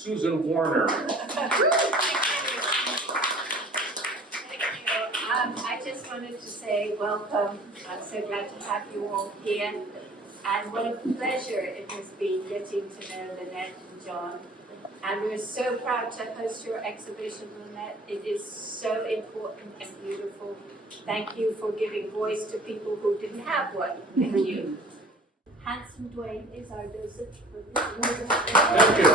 Susan Warner. I just wanted to say welcome. I'm so glad to have you all here. And what a pleasure it has been getting to know Lynette and John. And we're so proud to host your exhibition, Lynette. It is so important and beautiful. Thank you for giving voice to people who didn't have one. Thank you. Handsome Dwayne is our docent. Thank you.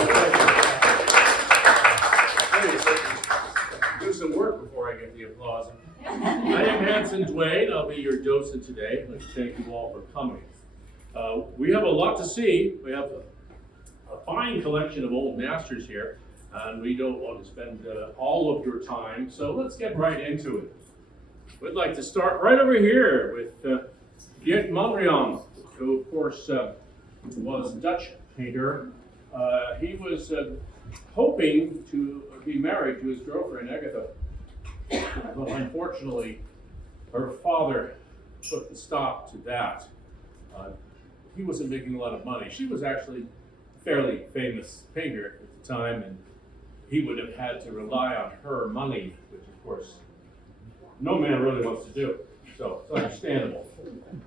Do some work before I get the applause. I am Hanson Dwayne. I'll be your docent today. I'd like to thank you all for coming. We have a lot to see. We have a fine collection of old masters here, and we don't want to spend all of your time, so let's get right into it. We'd like to start right over here with Piet Mondrian, who of course was a Dutch painter. He was hoping to be married to his girlfriend Agatha. Well, unfortunately, her father put the stop to that. He wasn't making a lot of money. She was actually a fairly famous painter at the time, and he would have had to rely on her money, which of course, no man really wants to do. So it's understandable.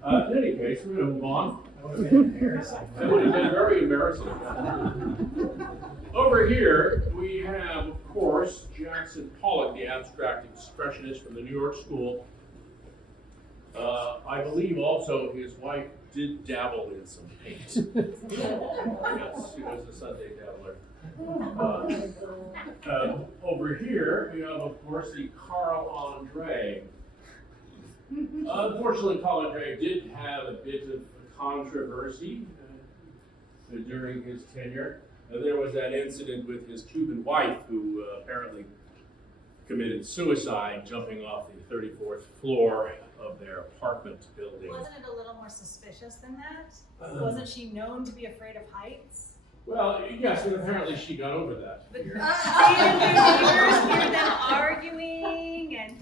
In any case, we're going to move on. That would have been embarrassing. That would have been very embarrassing. Over here, we have, of course, Jackson Pollock, the abstract expressionist from the New York School. I believe also his wife did dabble in some paint. Yes, she was a Sunday dabbler. Over here, we have, of course, the Carl Andre. Unfortunately, Carl Andre did have a bit of controversy during his tenure. There was that incident with his Cuban wife who apparently committed suicide jumping off the 34th floor of their apartment building. Wasn't it a little more suspicious than that? Wasn't she known to be afraid of heights? Well, yes, and apparently she got over that. But didn't your neighbors hear them arguing, and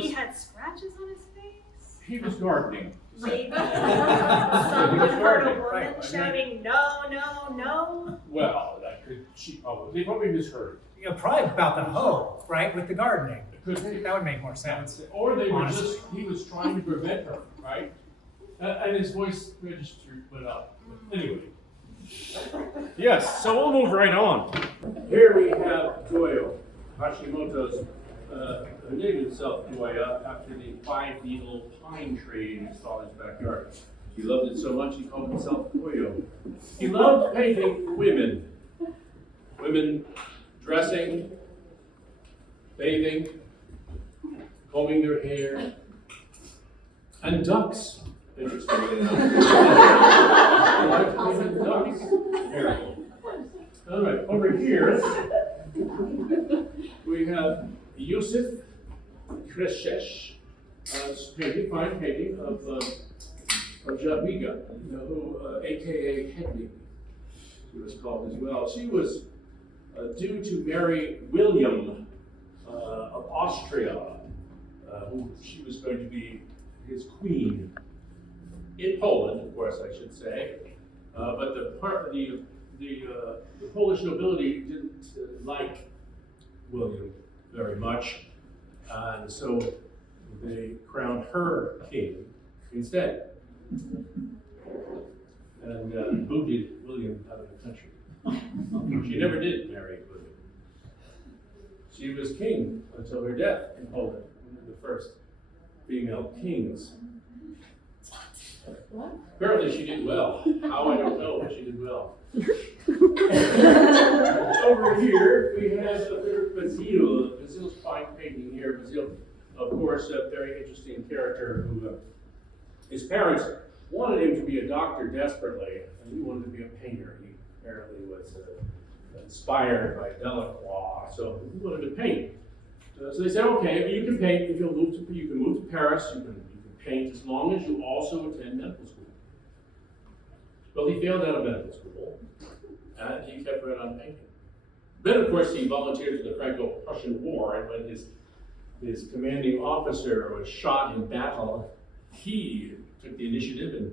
he had scratches on his face? He was gardening. Maybe someone heard a woman shouting, "No, no, no." Well, they probably misheard. You know, probably about the hoe, right, with the gardening. Could be. That would make more sense. Or they were Honestly. just, he was trying to prevent her, right? And his voice register went up. Anyway. Yes, so we'll move right on. Here we have Toyo Hashimoto's, who named himself Toya after the 5-needle pine tree he saw in his backyard. He loved it so much he called himself Toyo. He loved painting women. Women dressing, bathing, combing their hair, and ducks, interestingly enough. I like painting ducks. Here. All right, over here, we have Yusuf Kreshesh, fine painting of Jadwiga, who, aka Hedwig, she was called as well. She was due to marry William of Austria, who she was going to be his queen in Poland, of course, I should say. But the Polish nobility didn't like William very much, and so they crowned her king instead, and booted William out of the country. She never did marry William. She was king until her death in Poland, one of the first female kings. Apparently she did well. How, I don't know, but she did well. Over here, we have Basile. Basile's fine painting here. Basile, of course, a very interesting character who his parents wanted him to be a doctor desperately, and he wanted to be a painter. He apparently was inspired by Delacroix, so he wanted to paint. So they said, okay, you can paint if you can move to Paris. You can paint as long as you also attend medical school. Well, he failed out of medical school, and he kept right on painting. Then, of course, he volunteered for the Franco-Prussian War, and when his commanding officer was shot in battle, he took the initiative and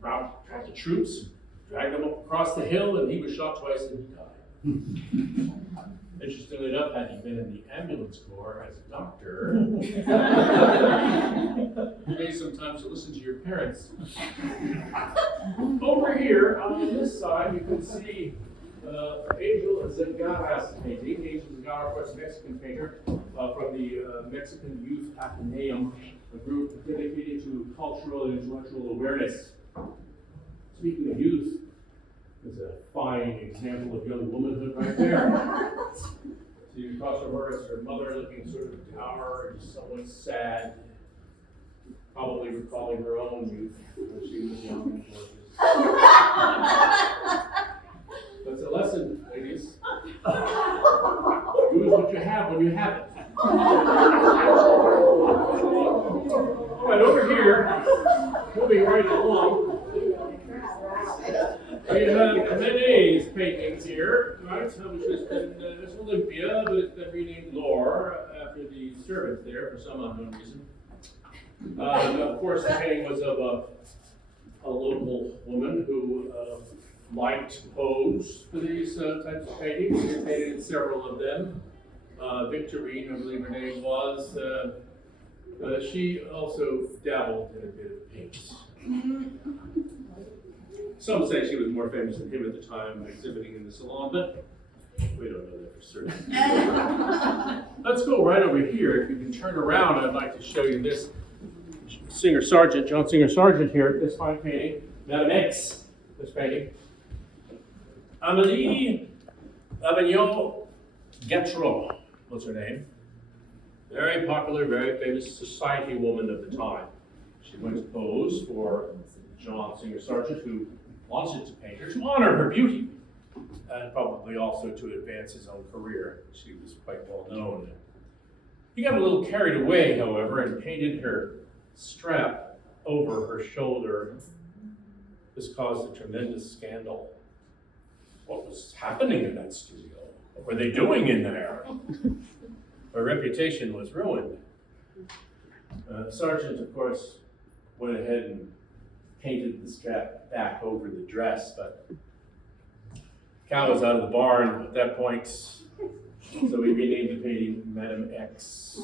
routed the troops, dragged them up across the hill, and he was shot twice and he died. Interestingly enough, had he been in the ambulance corps as a doctor, you may sometimes listen to your parents. Over here, on this side, you can see Angel Zagara's painting. Angel Zagara, of course, a Mexican painter from the Mexican Youth Athenaeum, a group dedicated to cultural and intellectual awareness. Speaking of youth, there's a fine example of young womanhood right there. So you across from her is her mother looking sort of dour and somewhat sad, probably recalling her own youth when she was young and gorgeous. That's a lesson, ladies. Do what you have when you have it. All right, over here, moving right along. We have Renee's paintings here, right, which has been, it's Olympia, but it's been renamed Lore after the servant there for some unknown reason. Of course, the painting was of a local woman who liked to pose for these types of paintings. She painted several of them. Victorine, I believe her name was. She also dabbled in a bit of paint. Some say she was more famous than him at the time, exhibiting in the salon, but we don't know that for certain. Let's go right over here. If you can turn around, I'd like to show you this Singer Sargent, John Singer Sargent here, this fine painting, Madame X, this painting. Amélie Avignon Gautreau was her name. Very popular, very famous society woman of the time. She went to pose for John Singer Sargent, who wanted to paint her to honor her beauty, and probably also to advance his own career. She was quite well known. He got a little carried away, however, and painted her strap over her shoulder. This caused a tremendous scandal. What was happening in that studio? What were they doing in there? Her reputation was ruined. Sargent, of course, went ahead and painted the strap back over the dress, but cow was out of the barn at that point, so we renamed the painting Madame X.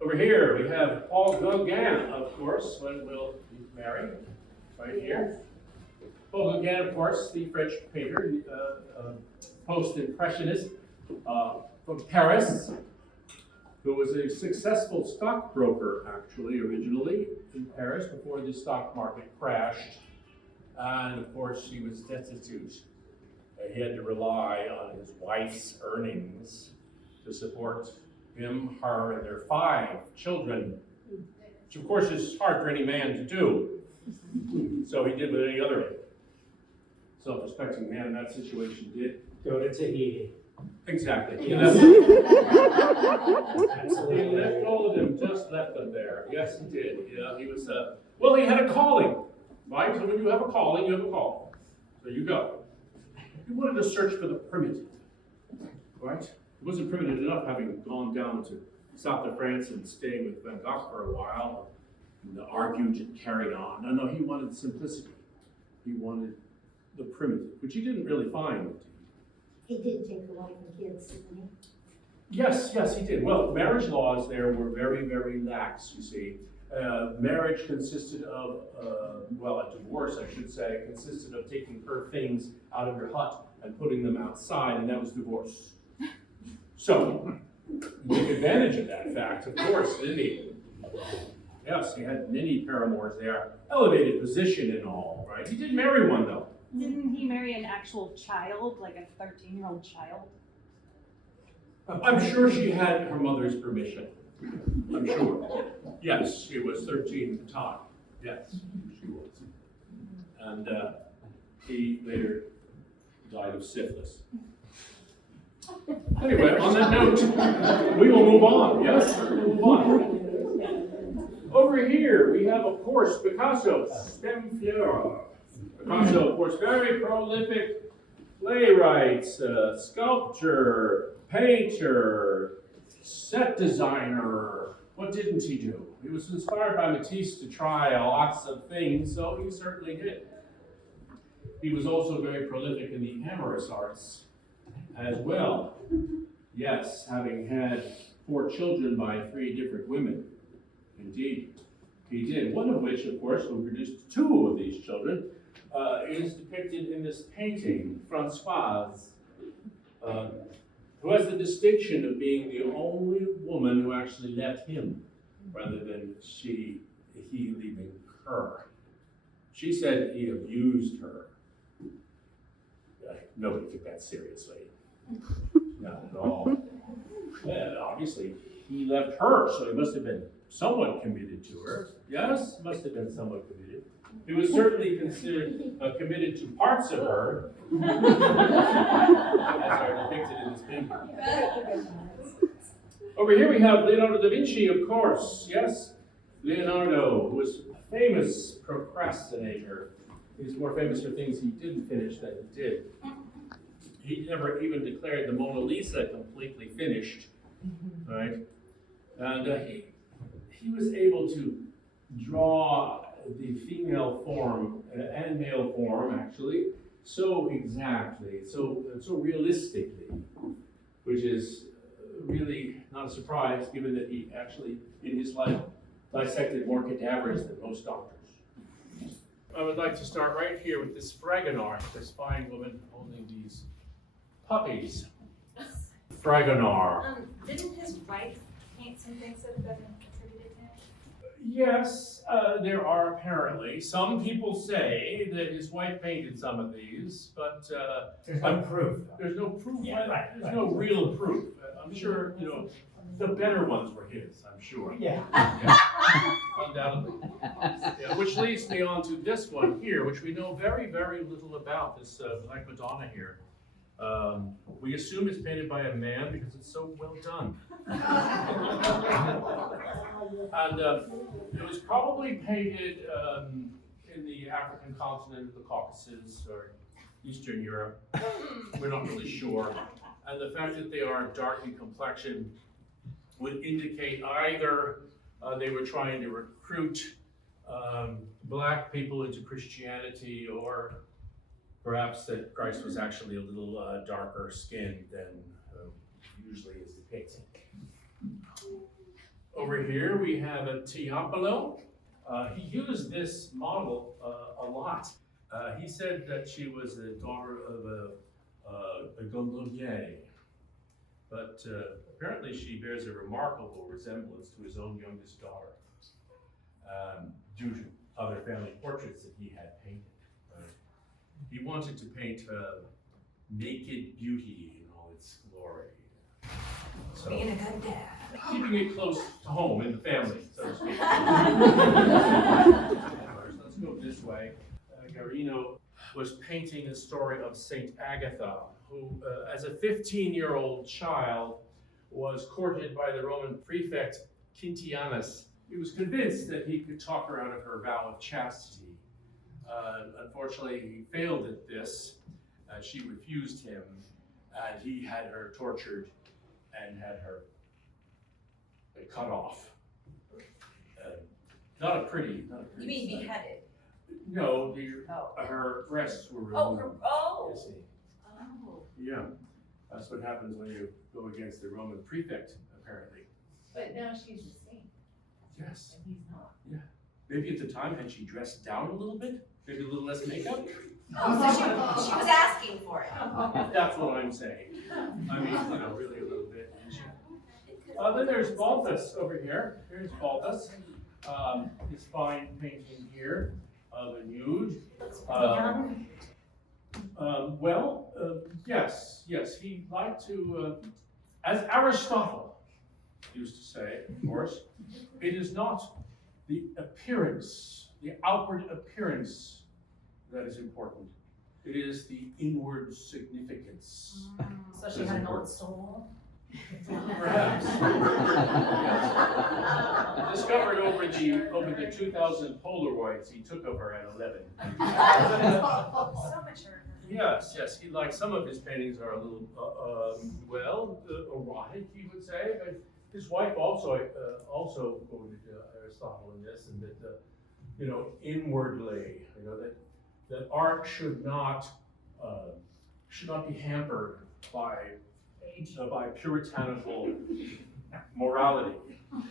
Over here we have Paul Gauguin, of course, when we'll be married, right here. Paul Gauguin, of course, the French painter, post-impressionist from Paris, who was a successful stockbroker, actually, originally in Paris before the stock market crashed. And of course, he was destitute. He had to rely on his wife's earnings to support him, her, and their 5 children, which of course is hard for any man to do. So he did what any other self-respecting man in that situation did. Go to Tahiti. Exactly. He Absolutely. left all of them, just left them there. Yes, he did. Yeah, he was, well, he had a calling, right? So when you have a calling, you have a calling. So you go. He wanted to search for the primitive, right? It wasn't primitive enough having gone down to south of France and staying with Van Gogh for a while and argued and carried on. No, he wanted simplicity. He wanted the primitive, which he didn't really find. He did take a wife and kids, didn't he? Yes, he did. Well, marriage laws there were very, very lax, you see. Marriage consisted of, a divorce, I should say, consisted of taking her things out of your hut and putting them outside, and that was divorce. So, he took advantage of that fact, of course, didn't he? Yes, he had many paramours there, elevated position and all, right? He did marry one, though. Didn't he marry an actual child, like a 13-year-old child? I'm sure she had her mother's permission. I'm sure. Yes, she was 13 at the time. Yes, she was. And he later died of syphilis. Anyway, on that note, we will move on. Yes, we'll move on. Over here, we have, of course, Picasso, Stem Fleur. Picasso, of course, very prolific playwright, sculptor, painter, set designer. What didn't he do? He was inspired by Matisse to try lots of things, so he certainly did. He was also very prolific in the amorous arts as well. Yes, having had 4 children by 3 different women. Indeed, he did. One of which, of course, who produced 2 of these children, is depicted in this painting, Françoise, who has the distinction of being the only woman who actually left him, rather than he leaving her. She said he abused her. Nobody took that seriously. Not at all. Well, obviously, he left her, so he must have been somewhat committed to her. Yes, must have been somewhat committed. He was certainly considered committed to parts of her, as are depicted in this painting. Over here we have Leonardo da Vinci, of course. Yes, Leonardo, who was a famous procrastinator. He's more famous for things he didn't finish than he did. He never even declared the Mona Lisa completely finished, right? And he was able to draw the female form and male form, actually, so exactly, so realistically, which is really not a surprise, given that he actually, in his life, dissected more cadavers than most doctors. I would like to start right here with this Fragonard, this fine woman holding these puppies. Fragonard. Didn't his wife paint some things that have been attributed to him? Yes, there are apparently. Some people say that his wife painted some of these, but There's no proof. there's no proof. Yeah, right, There's right. no real proof. I'm sure, the better ones were his, I'm sure. Yeah. Yeah, undoubtedly. Yeah, which leads me on to this one here, which we know very, very little about, this Black Madonna here. We assume it's painted by a man because it's so well done. And it was probably painted in the African continent, the Caucasus, or Eastern Europe. We're not really sure. And the fact that they are dark in complexion would indicate either they were trying to recruit black people into Christianity, or perhaps that Christ was actually a little darker skinned than usually is depicted. Over here we have a Tiapolo. He used this model a lot. He said that she was the daughter of a gondolier, but apparently she bears a remarkable resemblance to his own youngest daughter, due to other family portraits that he had painted. He wanted to paint naked beauty in all its glory. So, Being a good dad. keeping it close to home in the family, so to speak. Let's go this way. Garino was painting the story of Saint Agatha, who, as a 15-year-old child, was courted by the Roman prefect Quintianus. He was convinced that he could talk her out of her vow of chastity. Unfortunately, he failed at this. She refused him, and he had her tortured and had her cut off. Not a pretty You mean sight. beheaded? No, Oh. her breasts were Oh, removed. You see. Oh. Yeah, that's what happens when you go against the Roman prefect, apparently. But now she's a saint, Yes. and he's not. Maybe at the time, had she dressed down a little bit? Maybe a little less makeup? Oh, so she was asking for it. That's what I'm saying. I mean, really a little bit. Then there's Balthus over here. Here's Balthus. His fine painting here of a nude. Yes, he liked to, as Aristotle used to say, of course, it is not the appearance, the outward appearance that is important. It is the inward significance. So she had an old soul? Perhaps. Yes. Discovered over the 2,000 Polaroids he took of her at 11. So mature. Yes, he likes, some of his paintings are a little, erotic, he would say, but his wife also quoted Aristotle in this, and that, inwardly, that that art should not be hampered by puritanical morality.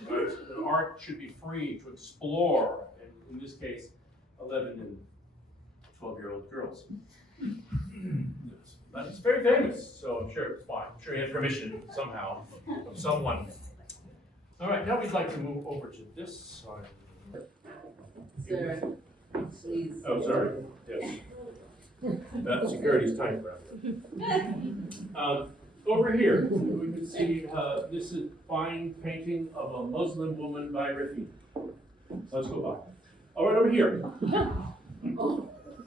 Right? That art should be free to explore, and in this case, 11 and 12-year-old girls. That's very famous, so I'm sure it's fine. I'm sure he had permission somehow from someone. All right, now we'd like to move over to this side. Sir, please. Oh, sorry, yes. That security's tight around. Over here, we can see this is fine painting of a Muslim woman by Rafik. Let's go by. All right, over here.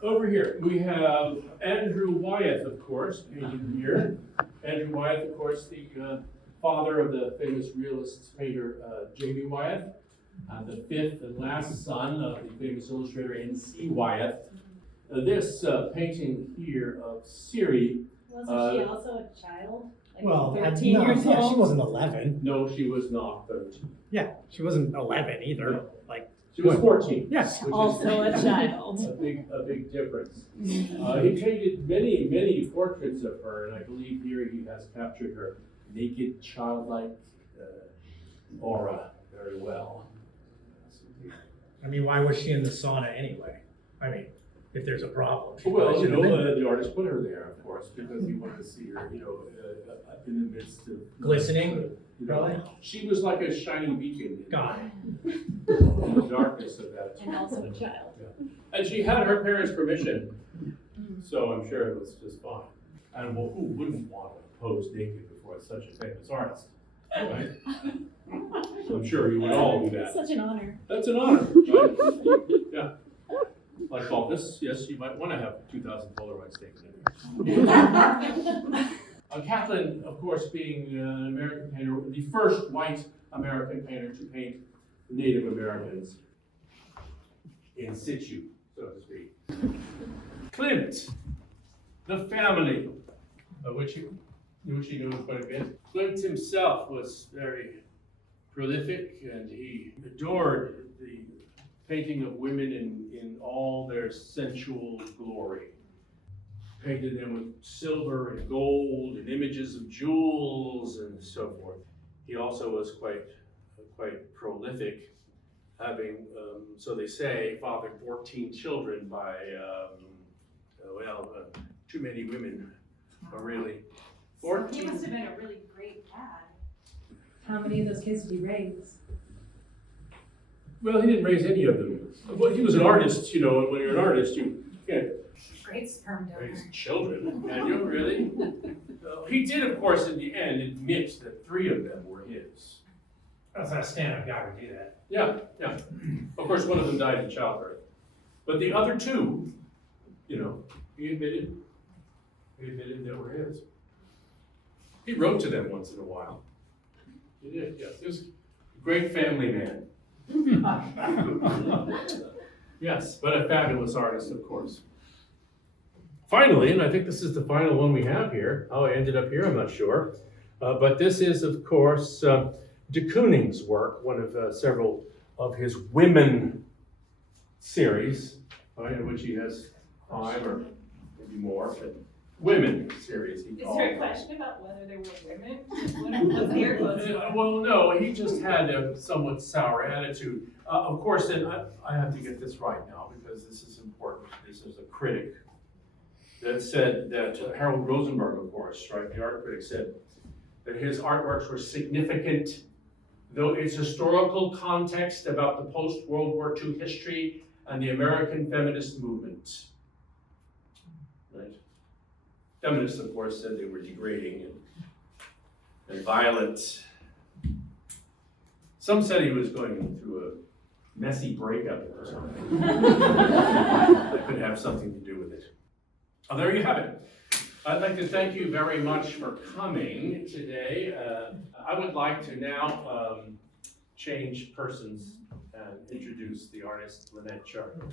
Over here, we have Andrew Wyeth, of course, painted here. Andrew Wyeth, of course, the father of the famous realist painter J.B. Wyeth, the fifth and last son of the famous illustrator N.C. Wyeth. This painting here of Siri. Wasn't she also a child? Like Well, 13 years yeah, old? she wasn't 11. No, she was not 13. Yeah, she wasn't 11 either. No. Like, She was 14. yes. Which is Also a child. a big difference. He painted many portraits of her, and I believe here he has captured her naked, childlike aura very well. I mean, why was she in the sauna anyway? I mean, if there's a problem. she Well, probably you shouldn't have know, been. the artist put her there, of course, because he wanted to see her, in the midst of Glistening, you know, probably? She was like a shining beacon Got it. in the darkness of that. And also a child. And she had her parents' permission, so I'm sure it was just fine. And well, who wouldn't want to pose naked before such a famous artist, right? I'm sure you would all do that. Such an honor. That's an honor, right? Yeah. Like all this, yes, you might want to have 2,000 Polaroids taken in here. Kathleen, of course, being an American painter, the first white American painter to paint Native Americans in situ, so to speak. Klimt, the family, of which you knew quite a bit. Klimt himself was very prolific, and he adored the painting of women in all their sensual glory. Painted them with silver and gold and images of jewels and so forth. He also was quite prolific, having, so they say, fathered 14 children by, too many women, really. 14. He must have been a really great dad. How many of those kids did you raise? Well, he didn't raise any of them. Well, he was an artist, and when you're an artist, you can't Great sperm donor. raise children, can you, really? He did, of course, in the end, admit that 3 of them were his. That's not a stand-up guy would do that. Yeah. Of course, one of them died in childbirth. But the other 2, he admitted they were his. He wrote to them once in a while. He did, yes. He was a great family man. Yes, but a fabulous artist, of course. Finally, and I think this is the final one we have here. How I ended up here, I'm not sure. But this is, of course, de Kooning's work, one of several of his women series, right, in which he has 5 or maybe more, but women series, he Is called there a them. question about whether they were women? What's the air quotes for? Well, no, he just had a somewhat sour attitude. Of course, and I have to get this right now because this is important. This is a critic that said that Harold Rosenberg, of course, right, the art critic, said that his artworks were significant, though its historical context about the post-World War II history and the American feminist movement. Right? Feminists, of course, said they were degrading and violent. Some said he was going through a messy breakup or something. That could have something to do with it. Oh, there you have it. I'd like to thank you very much for coming today. I would like to now change persons and introduce the artist, Lynette Charter.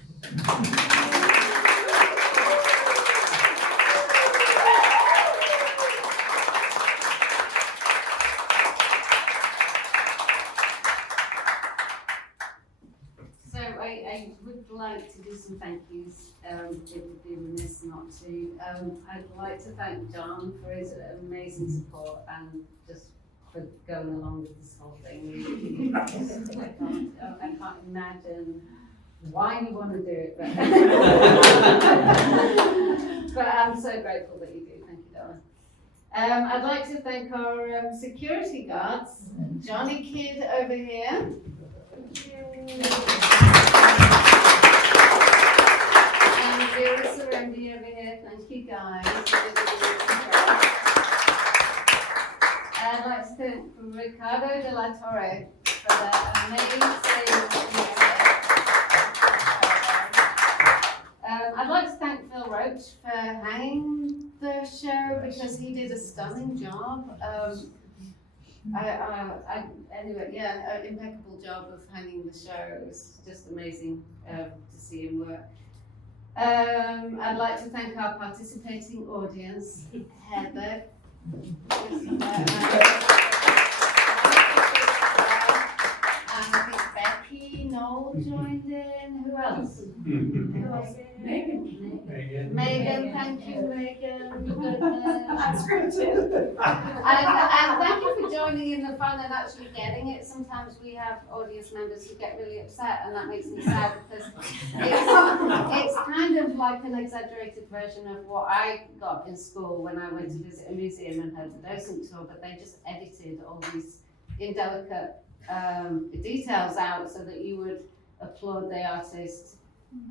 So I I would like to do some thank yous. It would be remiss not to. I'd like to thank John for his amazing support and just for going along with this whole thing. I can't imagine why you want to do it, but, but I'm so grateful that you do. Thank you, darling. I'd like to thank our security guards, Johnny Kidd over here. And Vera Serendi over here, thank you guys. I'd like to thank Ricardo de la Torre for the amazing I'd like to thank Phil Roach for hanging the show because he did a stunning job. Anyway, yeah, an impeccable job of hanging the show. It was just amazing to see him work. I'd like to thank our participating audience, Heather. And I think Becky, Noel joined in. Who else? Megan, thank you, Megan. That's great too. And thank you for joining in the fun and actually getting it. Sometimes we have audience members who get really upset, and that makes me sad because it's kind of like an exaggerated version of what I got in school when I went to visit a museum and heard the docent tour, but they just edited all these indelicate details out so that you would applaud the artist.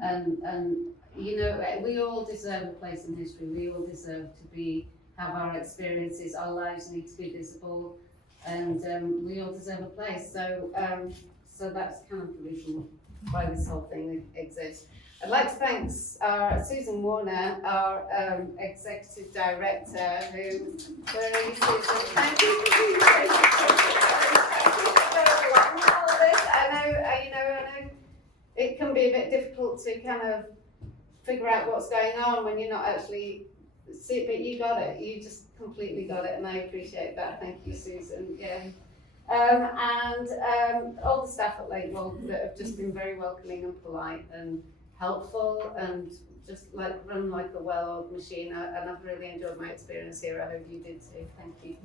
And you know, we all deserve a place in history. We all deserve to have our experiences. Our lives need to be visible, and we all deserve a place. So, so that's kind of the reason why this whole thing exists. I'd like to thank Susan Warner, our executive director, who, where are you, Susan? Thank you for being all of this. I know it can be a bit difficult to kind of figure out what's going on when you're not actually see it, but you got it. You just completely got it, and I appreciate that. Thank you, Susan. Yeah. And all the staff at Lakewold that have just been very welcoming and polite and helpful and just run like a well-oiled machine. And I've really enjoyed my experience here. I hope you did too. Thank you.